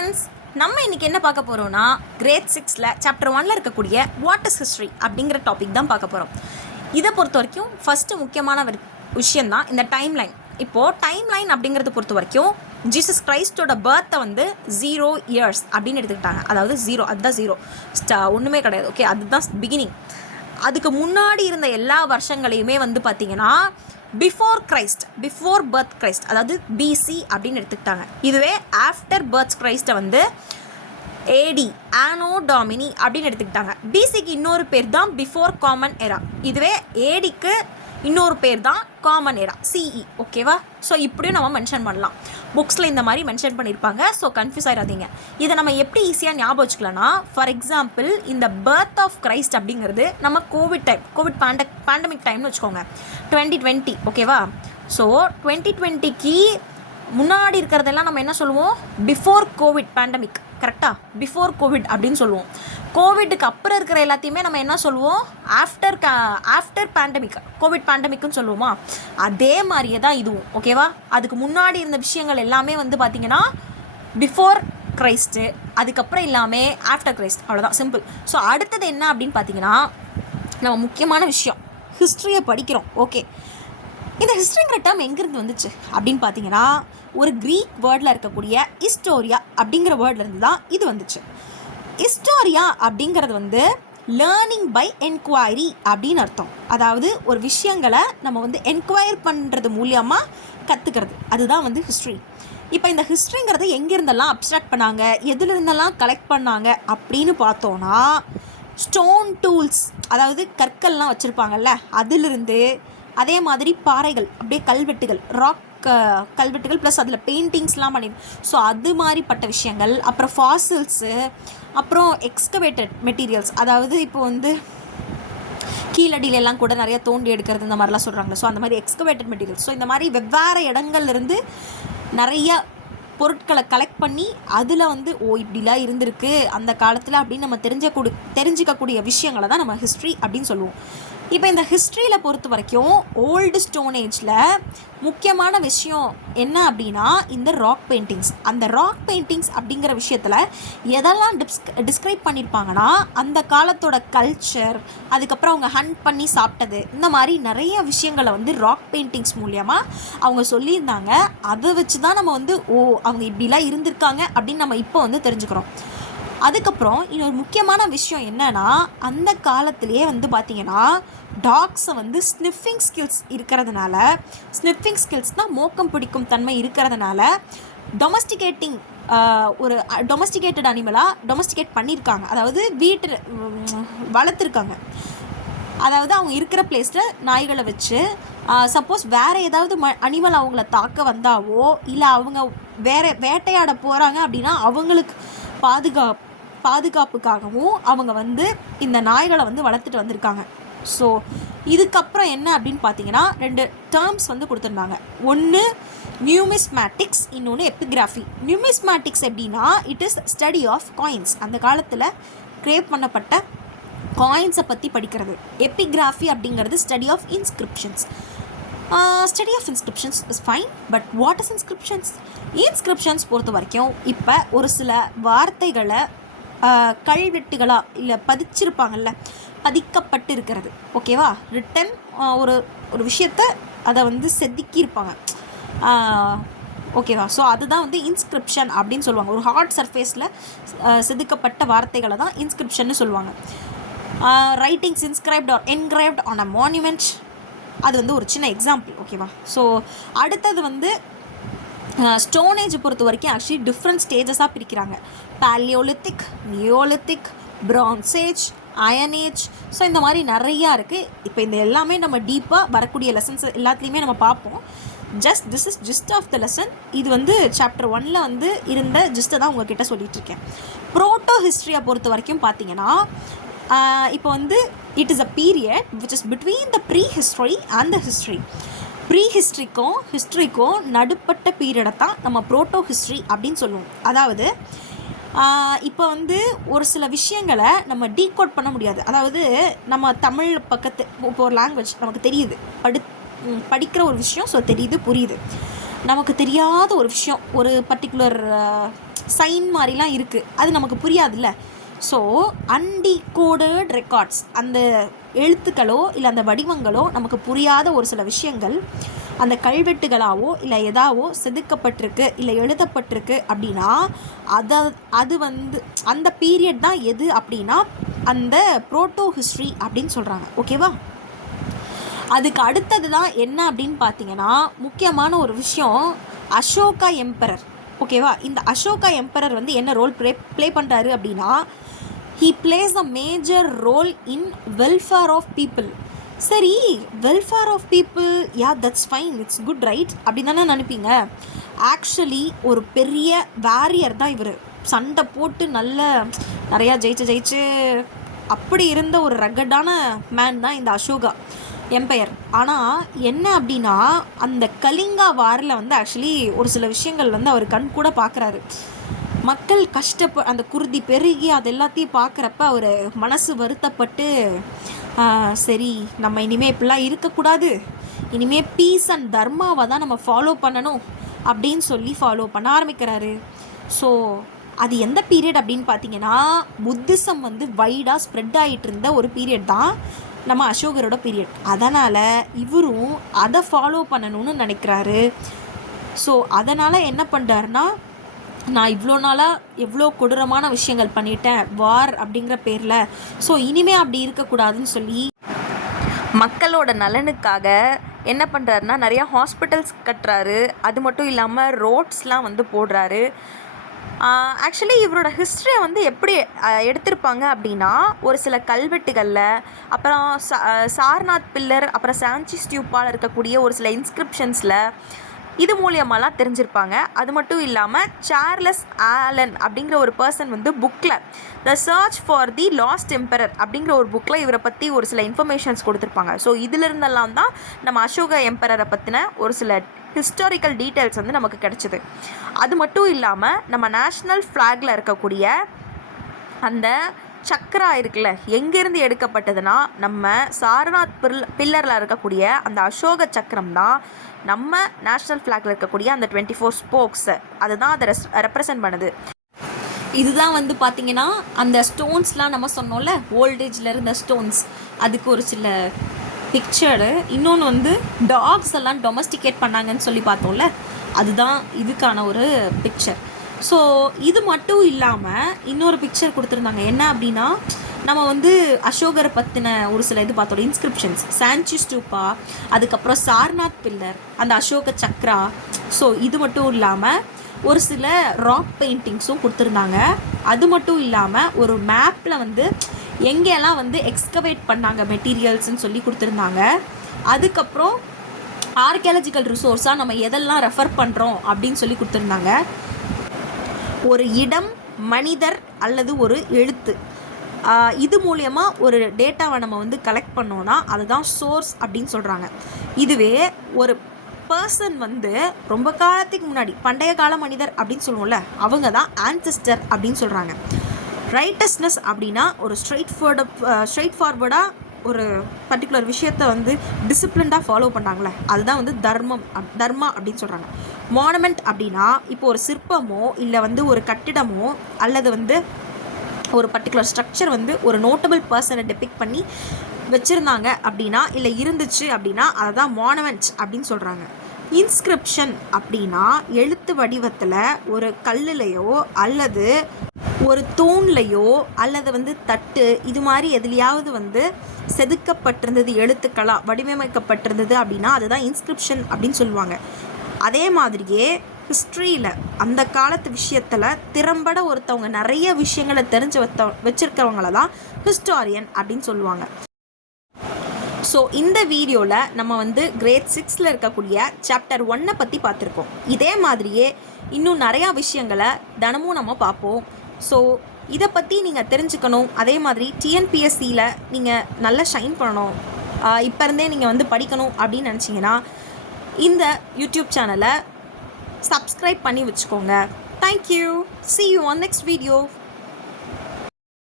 Friends, நம்ம இன்றைக்கி என்ன பார்க்க போகிறோம்னா கிரேட் 6ல் சாப்டர் 1ல் இருக்கக்கூடிய வாட் இஸ் ஹிஸ்ட்ரி அப்படிங்கிற டாபிக் தான் பார்க்க போகிறோம். இதை பொறுத்த வரைக்கும் ஃபஸ்ட்டு முக்கியமான விஷயந்தான் இந்த டைம் லைன். இப்போது டைம் லைன் அப்படிங்கிறத பொறுத்த வரைக்கும் ஜீசஸ் கிரைஸ்டோட பர்த்தை வந்து 0 years அப்படின்னு எடுத்துக்கிட்டாங்க. அதாவது 0, அதுதான் 0 ஒன்றுமே கிடையாது. ஓகே, அதுதான் பிகினிங். அதுக்கு முன்னாடி இருந்த எல்லா வருஷங்களையுமே வந்து பார்த்திங்கன்னா பிஃபோர் பர்த் கிரைஸ்ட், அதாவது பிசி அப்படின்னு எடுத்துக்கிட்டாங்க. இதுவே ஆஃப்டர் பர்த் கிரைஸ்ட்டை வந்து ஏடி ஆனோ டாமினி அப்படின்னு எடுத்துக்கிட்டாங்க. பிசிக்கு இன்னொரு பேர் தான் பிஃபோர் காமன் எரா, இதுவே ஏடிக்கு இன்னொரு பேர் தான் காமன் எரா, சிஇ. ஓகேவா? ஸோ இப்படியும் நம்ம மென்ஷன் பண்ணலாம். புக்ஸில் இந்த மாதிரி மென்ஷன் பண்ணியிருப்பாங்க. ஸோ கன்ஃபியூஸ் ஆகிடாதீங்க. இதை நம்ம எப்படி ஈஸியாக ஞாபகம் வச்சுக்கலாம்னா, ஃபார் எக்ஸாம்பிள் இந்த பர்த் ஆஃப் கிரைஸ்ட் அப்படிங்கிறது நம்ம கோவிட் பேண்டமிக் டைம்னு வச்சுக்கோங்க, 2020. ஓகேவா? ஸோ 2020க்கு முன்னாடி இருக்கிறதெல்லாம் நம்ம என்ன சொல்லுவோம்? Before Covid pandemic. கரெக்டாக? பிஃபோர் கோவிட் அப்படின்னு சொல்லுவோம். கோவிட்டுக்கு அப்புறம் இருக்கிற எல்லாத்தையுமே நம்ம என்ன சொல்லுவோம்? ஆஃப்டர் பேண்டமிக், கோவிட் பேண்டமிக்னு சொல்லுவோமா? அதே மாதிரியே தான் இதுவும். ஓகேவா? அதுக்கு முன்னாடி இருந்த விஷயங்கள் எல்லாமே வந்து பார்த்திங்கன்னா பிஃபோர் கிரைஸ்ட்டு, அதுக்கப்புறம் எல்லாமே ஆஃப்டர் கிரைஸ்ட். அவ்வளோதான், சிம்பிள். ஸோ அடுத்தது என்ன அப்படின்னு பார்த்தீங்கன்னா, நம்ம முக்கியமான விஷயம் ஹிஸ்ட்ரியை படிக்கிறோம். ஓகே, இந்த ஹிஸ்ட்ரிங்கிற டேர்ம் எங்கேருந்து வந்துச்சு அப்படின்னு பார்த்தீங்கன்னா, ஒரு க்ரீக் வேர்டில் இருக்கக்கூடிய ஹிஸ்டோரியா அப்படிங்கிற வேர்ட்லேருந்து தான் இது வந்துச்சு. ஹிஸ்டோரியா அப்படிங்கிறது வந்து லேர்னிங் பை என்கொயரி அப்படின்னு அர்த்தம். அதாவது ஒரு விஷயங்களை நம்ம வந்து என்கொயர் பண்ணுறது மூலியமாக கற்றுக்கிறது, அதுதான் வந்து ஹிஸ்ட்ரி. இப்போ இந்த ஹிஸ்ட்ரிங்கிறது எங்கேருந்தெல்லாம் அப்ஸ்ட்ராக்ட் பண்ணாங்க, எதுலேருந்தெல்லாம் கலெக்ட் பண்ணாங்க அப்படின்னு பார்த்தோன்னா, ஸ்டோன் டூல்ஸ், அதாவது கற்கள்லாம் வச்சுருப்பாங்கல்ல, அதிலிருந்து, அதே மாதிரி பாறைகள், அப்படியே கல்வெட்டுகள், ராக் கல்வெட்டுகள் ப்ளஸ் அதில் பெயிண்டிங்ஸ்லாம் பண்ணி, ஸோ அது மாதிரிப்பட்ட விஷயங்கள், அப்புறம் ஃபாசில்ஸு, அப்புறம் எக்ஸ்கவேட்டட் மெட்டீரியல்ஸ், அதாவது இப்போ வந்து கீழடியிலெல்லாம் கூட நிறைய தோண்டி எடுக்கிறது இந்த மாதிரிலாம் சொல்கிறாங்க. ஸோ அந்த மாதிரி எக்ஸ்கவேட்டட் மெட்டீரியல்ஸ். ஸோ இந்த மாதிரி வெவ்வேறு இடங்கள்லேருந்து நிறைய பொருட்களை கலெக்ட் பண்ணி அதில் வந்து இப்படிலாம் இருந்திருக்கு அந்த காலத்தில் அப்படின்னு நம்ம தெரிஞ்சிக்கக்கூடிய விஷயங்களை தான் நம்ம ஹிஸ்ட்ரி அப்படின்னு சொல்லுவோம். இப்போ இந்த ஹிஸ்ட்ரியில் பொறுத்த வரைக்கும் ஓல்டு ஸ்டோன் ஏஜில் முக்கியமான விஷயம் என்ன அப்படின்னா இந்த ராக் பெயிண்டிங்ஸ். அந்த ராக் பெயிண்டிங்ஸ் அப்படிங்கிற விஷயத்தில் எதெல்லாம் டிஸ்கிரைப் பண்ணியிருப்பாங்கன்னா, அந்த காலத்தோட கல்ச்சர், அதுக்கப்புறம் அவங்க ஹண்ட் பண்ணி சாப்பிட்டது, இந்த மாதிரி நிறைய விஷயங்களை வந்து ராக் பெயிண்டிங்ஸ் மூலியமாக அவங்க சொல்லியிருந்தாங்க. அதை வச்சு தான் நம்ம வந்து அவங்க இப்படிலாம் இருந்திருக்காங்க அப்படின்னு நம்ம இப்போ வந்து தெரிஞ்சுக்கிறோம். அதுக்கப்புறம் இன்னொரு முக்கியமான விஷயம் என்னன்னா, அந்த காலத்திலேயே வந்து பார்த்திங்கன்னா டாக்ஸை வந்து ஸ்னிஃபிங் ஸ்கில்ஸ் இருக்கிறதுனால, ஸ்னிஃபிங் ஸ்கில்ஸ்னால் மோக்கம் பிடிக்கும் தன்மை இருக்கிறதுனால ஒரு டொமஸ்டிகேட்டட் அனிமலாக டொமஸ்டிகேட் பண்ணியிருக்காங்க. அதாவது வீட்டில் வளர்த்துருக்காங்க. அதாவது அவங்க இருக்கிற பிளேஸில் நாய்களை வச்சு, சப்போஸ் வேறு ஏதாவது அனிமல் அவங்கள தாக்க வந்தாவோ, இல்லை அவங்க வேறு வேட்டையாட போகிறாங்க அப்படின்னா அவங்களுக்கு பாதுகாப்புக்காகவும் அவங்க வந்து இந்த நாய்களை வந்து வளர்த்துட்டு வந்திருக்காங்க. ஸோ இதுக்கப்புறம் என்ன அப்படின்னு பார்த்தீங்கன்னா, 2 டேர்ம்ஸ் வந்து கொடுத்துருந்தாங்க. ஒன்று நியூமிஸ்மேட்டிக்ஸ், இன்னொன்று எபிகிராஃபி. நியூமிஸ்மேட்டிக்ஸ் எப்படின்னா, it is study of coins, அந்த காலத்தில் கிரியேட் பண்ணப்பட்ட காயின்ஸை பற்றி படிக்கிறது. எபிகிராஃபி அப்படிங்கிறது study of inscriptions. Study of inscriptions is fine, but what is inscriptions? Inscriptions பொறுத்த வரைக்கும் இப்போ ஒரு சில வார்த்தைகளை கல்வெட்டுகளாக இல்லை பதிச்சிருப்பாங்கல்ல, பதிக்கப்பட்டு இருக்கிறது. ஓகேவா? ரிட்டன் ஒரு விஷயத்தை அதை வந்து செதுக்கியிருப்பாங்க. ஓகேவா? ஸோ அதுதான் வந்து இன்ஸ்கிரிப்ஷன் அப்படின்னு சொல்லுவாங்க. ஒரு ஹார்ட் சர்ஃபேஸில் செதுக்கப்பட்ட வார்த்தைகளை தான் இன்ஸ்கிரிப்ஷன்னு சொல்லுவாங்க. Writings inscribed or encrypt on a monument, அது வந்து ஒரு சின்ன எக்ஸாம்பிள். ஓகேவா? ஸோ அடுத்தது வந்து ஸ்டோனேஜை பொறுத்த வரைக்கும் ஆக்சுவலி டிஃப்ரெண்ட் ஸ்டேஜஸாக பிரிக்கிறாங்க. Paleolithic, neolithic, bronze age, iron age. So இந்த மாதிரி நிறையா இருக்குது. இப்போ இந்த எல்லாமே நம்ம டீப்பாக வரக்கூடிய லெசன்ஸ் எல்லாத்துலேயுமே நம்ம பார்ப்போம். This is gist of the lesson. இது வந்து சாப்டர் 1ல் வந்து இருந்த ஜிஸ்ட்டை தான் உங்ககிட்ட சொல்லிகிட்ருக்கேன். ப்ரோட்டோ ஹிஸ்ட்ரியை பொறுத்த வரைக்கும் பார்த்தீங்கன்னா, இப்போ வந்து it is a period which is between the pre history and the history. Pre ஹிஸ்ட்ரிக்கும் நடுப்பட்ட பீரியடை தான் நம்ம ப்ரோட்டோ ஹிஸ்ட்ரி அப்படின்னு சொல்லுவோம். அதாவது இப்போ வந்து ஒரு சில விஷயங்களை நம்ம டீகோட் பண்ண முடியாது. அதாவது நம்ம தமிழ் பக்கத்து இப்போ ஒரு லாங்குவேஜ் நமக்கு தெரியுது, படிக்கிற ஒரு விஷயம், ஸோ தெரியுது, புரியுது. நமக்கு தெரியாத ஒரு விஷயம், ஒரு பர்டிகுலர் சைன் மாதிரிலாம் இருக்குது, அது நமக்கு புரியாதுல்ல. ஸோ அன்டிகோடட் ரெக்கார்ட்ஸ், அந்த எழுத்துக்களோ இல்லை அந்த வடிவங்களோ நமக்கு புரியாத ஒரு சில விஷயங்கள் அந்த கல்வெட்டுகளாவோ இல்லை எதாவோ செதுக்கப்பட்டிருக்கு இல்லை எழுதப்பட்டிருக்கு அப்படின்னா அது வந்து அந்த பீரியட் தான் எது அப்படின்னா அந்த புரோட்டோ ஹிஸ்ட்ரி அப்படின்னு சொல்கிறாங்க. ஓகேவா? அதுக்கு அடுத்தது தான் என்ன அப்படின்னு பார்த்தீங்கன்னா, முக்கியமான ஒரு விஷயம் அசோகா எம்பரர். ஓகேவா? இந்த அசோகா எம்பரர் வந்து என்ன ரோல் ப்ளே பண்ணுறாரு அப்படின்னா, he plays a major role in welfare of people. சரி, welfare of people, yeah that's fine, it's good right அப்படின்னு தானே நினைப்பீங்க. ஆக்சுவலி ஒரு பெரிய வாரியர் தான் இவர். சண்டை போட்டு நிறையா ஜெயிச்சு அப்படி இருந்த ஒரு ரகடான மேன் தான் இந்த அசோகா எம்பையர். ஆனால் என்ன அப்படின்னா, அந்த கலிங்கா வாரில் வந்து ஆக்சுவலி ஒரு சில விஷயங்கள் வந்து அவர் கண் கூட பார்க்குறாரு. மக்கள் அந்த குருதி பெருகி அது எல்லாத்தையும் பார்க்குறப்ப அவர் மனசு வருத்தப்பட்டு, சரி நம்ம இனிமேல் இப்படிலாம் இருக்கக்கூடாது, இனிமேல் பீஸ் அண்ட் தர்மாவை தான் நம்ம ஃபாலோ பண்ணணும் அப்படின்னு சொல்லி ஃபாலோ பண்ண ஆரம்பிக்கிறாரு. ஸோ அது எந்த பீரியட் அப்படின்னு பார்த்தீங்கன்னா, புத்திசம் வந்து வைடாக ஸ்ப்ரெட் ஆகிட்டு இருந்த ஒரு பீரியட் தான் நம்ம அசோகரோட பீரியட். அதனால் இவரும் அதை ஃபாலோ பண்ணணும்னு நினைக்கிறாரு. ஸோ அதனால் என்ன பண்ணுறாருன்னா, நான் இவ்வளோ நாளாக எவ்வளோ கொடூரமான விஷயங்கள் பண்ணிட்டேன் வார் அப்படிங்கிற பேரில், ஸோ இனிமேல் அப்படி இருக்கக்கூடாதுன்னு சொல்லி மக்களோட நலனுக்காக என்ன பண்ணுறாருன்னா நிறையா ஹாஸ்பிட்டல்ஸ் கட்டுறாரு. அது மட்டும் இல்லாமல் ரோட்ஸ்லாம் வந்து போடுறாரு. ஆக்சுவலி இவரோட ஹிஸ்ட்ரியை வந்து எப்படி எடுத்திருப்பாங்க அப்படின்னா, ஒரு சில கல்வெட்டுகளில், அப்புறம் சார்நாத் பில்லர், அப்புறம் சாஞ்சி ஸ்டியூப்பால் இருக்கக்கூடிய ஒரு சில இன்ஸ்கிரிப்ஷன்ஸில் இது மூலியமாலாம் தெரிஞ்சிருப்பாங்க. அது மட்டும் இல்லாமல் சார்லஸ் ஆலன் அப்படிங்கிற ஒரு பர்சன் வந்து புக்கில் the church for the last emperor அப்படிங்கிற ஒரு புக்கில் இவரை பற்றி ஒரு சில இன்ஃபர்மேஷன்ஸ் கொடுத்துருப்பாங்க. ஸோ இதிலிருந்தெல்லாம் தான் நம்ம அசோகா எம்பரரை பற்றின ஒரு சில ஹிஸ்டாரிக்கல் டீட்டெயில்ஸ் வந்து நமக்கு கிடச்சிது. அது மட்டும் இல்லாமல் நம்ம நேஷ்னல் ஃப்ளாகில் இருக்கக்கூடிய அந்த சக்கரா இருக்குல்ல, எங்கேருந்து எடுக்கப்பட்டதுன்னா நம்ம சாரநாத் பில்லரில் இருக்கக்கூடிய அந்த அசோக சக்கரம் தான் நம்ம நேஷ்னல் ஃப்ளாகில் இருக்கக்கூடிய அந்த 24 ஸ்போக்ஸ், அதுதான் அதை ரெப்ரசன்ட் பண்ணுது. இதுதான் வந்து பார்த்திங்கன்னா அந்த ஸ்டோன்ஸ்லாம் நம்ம சொன்னோம்ல, ஓல்டேஜில் இருந்த ஸ்டோன்ஸ், அதுக்கு ஒரு சில பிக்சரு. இன்னொன்று வந்து டாக்ஸ் எல்லாம் டொமஸ்டிகேட் பண்ணாங்கன்னு சொல்லி பார்த்தோம்ல, அதுதான் இதுக்கான ஒரு பிக்சர். ஸோ இது மட்டும் இல்லாமல் இன்னொரு பிக்சர் கொடுத்துருந்தாங்க. என்ன அப்படின்னா, நம்ம வந்து அசோகரை பற்றின ஒரு சில இது பார்த்தோம், இன்ஸ்கிரிப்ஷன்ஸ், சாஞ்சி ஸ்டூப்பா, அதுக்கப்புறம் சார்நாத் பில்லர், அந்த அசோக சக்ரா. ஸோ இது மட்டும் இல்லாமல் ஒரு சில ராக் பெயிண்டிங்ஸும் கொடுத்துருந்தாங்க. அது மட்டும் இல்லாமல் ஒரு மேப்பில் வந்து எங்கெல்லாம் வந்து எக்ஸ்கவேட் பண்ணாங்க மெட்டீரியல்ஸ்ன்னு சொல்லி கொடுத்துருந்தாங்க. அதுக்கப்புறம் ஆர்கியாலஜிக்கல் ரிசோர்ஸாக நம்ம எதெல்லாம் ரெஃபர் பண்ணுறோம் அப்படின்னு சொல்லி கொடுத்துருந்தாங்க. ஒரு இடம், மனிதர் அல்லது ஒரு எழுத்து, இது மூலமாக ஒரு டேட்டாவை நம்ம வந்து கலெக்ட் பண்ணோன்னா அதுதான் சோர்ஸ் அப்படின்னு சொல்கிறாங்க. இதுவே ஒரு பர்சன் வந்து ரொம்ப காலத்துக்கு முன்னாடி பண்டைய கால மனிதர் அப்படின்னு சொல்லுவோம்ல, அவங்க தான் ஆன்சிஸ்டர் அப்படின்னு சொல்கிறாங்க. ரைட்டஸ்னஸ் அப்படின்னா ஒரு ஸ்ட்ரெயிட் ஃபார்வர்டாக ஒரு பர்டிகுலர் விஷயத்தை வந்து டிசிப்ளின்டாக ஃபாலோ பண்ணாங்களே, அதுதான் வந்து தர்மா அப்படின்னு சொல்கிறாங்க. மானுமெண்ட் அப்படின்னா இப்போ ஒரு சிற்பமோ இல்லை வந்து ஒரு கட்டிடமோ அல்லது வந்து ஒரு பர்டிகுலர் ஸ்ட்ரக்சர் வந்து ஒரு நோட்டபிள் பர்சனை டெபிக்ட் பண்ணி வச்சுருந்தாங்க அப்படின்னா இல்லை இருந்துச்சு அப்படின்னா அதை தான் மானுமெண்ட்ஸ் அப்படின்னு சொல்கிறாங்க. இன்ஸ்கிரிப்ஷன் அப்படின்னா எழுத்து வடிவத்தில் ஒரு கல்லுலையோ அல்லது ஒரு தூண்லையோ அல்லது வந்து தட்டு இது மாதிரி எதுலையாவது வந்து செதுக்கப்பட்டிருந்தது, எழுத்துக்களாக வடிவமைக்கப்பட்டிருந்தது அப்படின்னா அதுதான் இன்ஸ்கிரிப்ஷன் அப்படின்னு சொல்லுவாங்க. அதே மாதிரியே ஹிஸ்ட்ரியில் அந்த காலத்து விஷயத்தில் திறம்பட ஒருத்தவங்க நிறைய விஷயங்களை தெரிஞ்சு வச்சிருக்கிறவங்கள தான் ஹிஸ்டாரியன் அப்படின்னு சொல்லுவாங்க. ஸோ இந்த வீடியோவில் நம்ம வந்து கிரேட் 6 இருக்கக்கூடிய சாப்டர் 1 பற்றி பார்த்துருக்கோம். இதே மாதிரியே இன்னும் நிறையா விஷயங்களை தினமும் நம்ம பார்ப்போம். ஸோ இதை பற்றி நீங்கள் தெரிஞ்சுக்கணும், அதே மாதிரி டிஎன்பிஎஸ்சியில் நீங்கள் நல்லா ஷைன் பண்ணணும், இப்போ இருந்தே நீங்கள் வந்து படிக்கணும் அப்படின்னு நினச்சிங்கன்னா இந்த யூடியூப் சேனலை சப்ஸ்கிரைப் பண்ணி வச்சுக்கோங்க. Thank you. See you on next video.